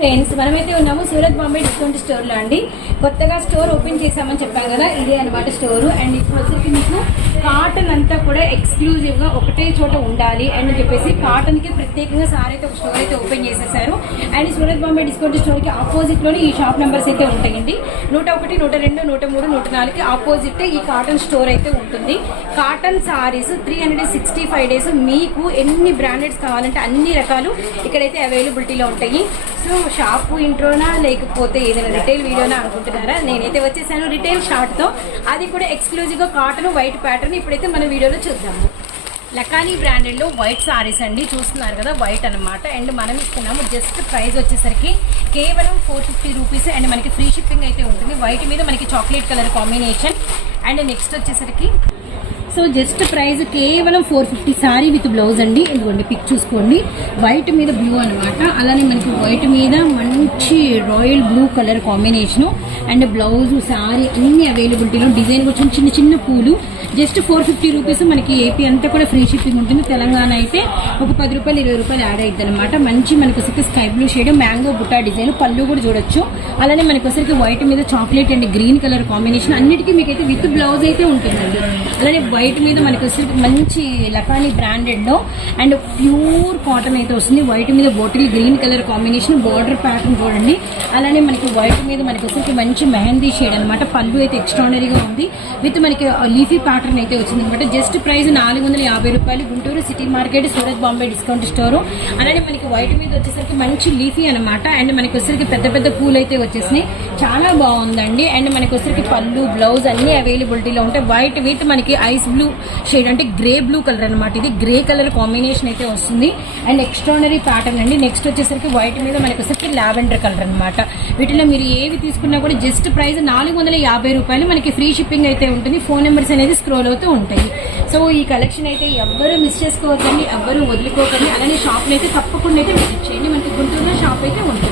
Friends మనమైతే ఉన్నాము Surat Bombay discount store లో అండి. కొత్తగా స్టోర్ ఓపెన్ చేసామని చెప్పాను కదా, ఇదే అనమాట స్టోర్. అండ్ ఇప్పుడు వచ్చేసి మీకు కాటన్ అంతా కూడా ఎక్స్క్లూజివ్ గా ఒకటే చోట ఉండాలి అని చెప్పేసి కాటన్ కి ప్రత్యేకంగా సార్ అయితే ఒక స్టోర్ అయితే ఓపెన్ చేసేసారు. And Surat Bombay discount store కి ఆపోజిట్ లోనే ఈ షాప్ నెంబర్స్ అయితే ఉంటాయండి. 101, 102, 103, 104 ఆపోజిట్ ఈ కాటన్ స్టోర్ అయితే ఉంటుంది. కాటన్ సారీస్ 365 డేస్ మీకు ఎన్ని బ్రాండెడ్స్ కావాలంటే అన్ని రకాలు ఇక్కడైతే అవైలబిలిటీలో ఉంటాయి. సో షాపు ఇంట్రోనా లేకపోతే ఏదైనా రిటైల్ వీడియోనా అనుకుంటున్నారా? నేనైతే వచ్చేసాను రిటైల్ షార్ట్ తో, అది కూడా ఎక్స్క్లూజివ్ గా కాటన్ వైట్ ప్యాటర్న్. ఇప్పుడైతే మన వీడియోలో చూద్దాము. లకానీ బ్రాండెడ్ లో వైట్ సారీస్ అండి, చూస్తున్నారు కదా వైట్ అనమాట. అండ్ మనం ఇస్తున్నాము జస్ట్ ప్రైస్ వచ్చేసరికి కేవలం 450 రూపీస్. అండ్ మనకి ఫ్రీ షిప్పింగ్ అయితే ఉంటుంది. వైట్ మీద మనకి chocolate colour combination. And next వచ్చేసరికి సో జస్ట్ ప్రైస్ కేవలం 450 సారీ విత్ బ్లౌజ్ అండి. ఇదిగోండి పిక్ చూసుకోండి, వైట్ మీద బ్లూ అనమాట. అలానే మనకి వైట్ మీద మంచి royal blue colour combination. And blouse sorry అన్ని అవైలబిలిటీలో, డిజైన్ కొంచెం చిన్న చిన్న పూలు. Just 450 rupees. మనకి ఏపీ అంతా కూడా ఫ్రీ షిప్పింగ్ ఉంటుంది. తెలంగాణ అయితే ఒక 10 రూపాయలు 20 రూపాయలు యాడ్ అవుతుంది అనమాట. మంచి మనకి వచ్చరికి స్కై బ్లూ షేడ్, మ్యాంగో బుట్టా డిజైన్, పళ్ళు కూడా చూడొచ్చు. అలానే మనకి వచ్చరికి వైట్ మీద chocolate and green colour combination. అన్నిటికీ మీకు అయితే విత్ బ్లౌజ్ అయితే ఉంటుందండి. అలానే వైట్ మీద మనకి వచ్చేసి మంచి లకానీ బ్రాండెడ్ లో అండ్ ప్యూర్ కాటన్ అయితే వస్తుంది. వైట్ మీద bottle green colour combination, border pattern చూడండి. అలానే మనకి వైట్ మీద మనకి వచ్చేసి మంచి మెహందీ షేడ్ అనమాట. పళ్ళు అయితే ఎక్స్ట్రాడనరీగా ఉంది. విత్ మనకి లీఫీ ప్యాటర్న్ అయితే వచ్చింది అనమాట. జస్ట్ ప్రైస్ 450 రూపాయలు. Guntur city market Surat Bombay discount store. అలానే మనకి వైట్ మీద వచ్చేసరికి మంచి లీఫీ అనమాట. అండ్ మనకి వచ్చేసరికి పెద్ద పెద్ద పూలు అయితే వచ్చేసినాయి. చాలా బాగుందండి. అండ్ మనకి వచ్చేసరికి పళ్ళు బ్లౌజ్ అన్ని అవైలబిలిటీలో ఉంటాయి. వైట్ విత్ మనకి ఐస్ బ్లూ షేడ్ అంటే గ్రే బ్లూ కలర్ అనమాట. ఇది గ్రే కలర్ కాంబినేషన్ అయితే వస్తుంది. అండ్ ఎక్స్ట్రాడనరీ ప్యాటర్న్ అండి. నెక్స్ట్ వచ్చేసరికి వైట్ మీద మనకి వచ్చేసరికి లావెండర్ కలర్ అనమాట. వీటిలో మీరు ఏవి తీసుకున్నా కూడా జస్ట్ ప్రైస్ 450 రూపాయలు. మనకి ఫ్రీ షిప్పింగ్ అయితే ఉంటుంది. ఫోన్ నెంబర్స్ అనేది స్క్రోల్ అవుతూ ఉంటాయి. సో ఈ కలెక్షన్ అయితే ఎవ్వరూ మిస్ చేసుకోవద్దండి, ఎవ్వరూ వదులుకోకండి. అలానే షాప్లో అయితే తప్పకుండా అయితే విజిట్ చేయండి. మనకి గుంటూరులో షాప్ అయితే ఉంటుంది.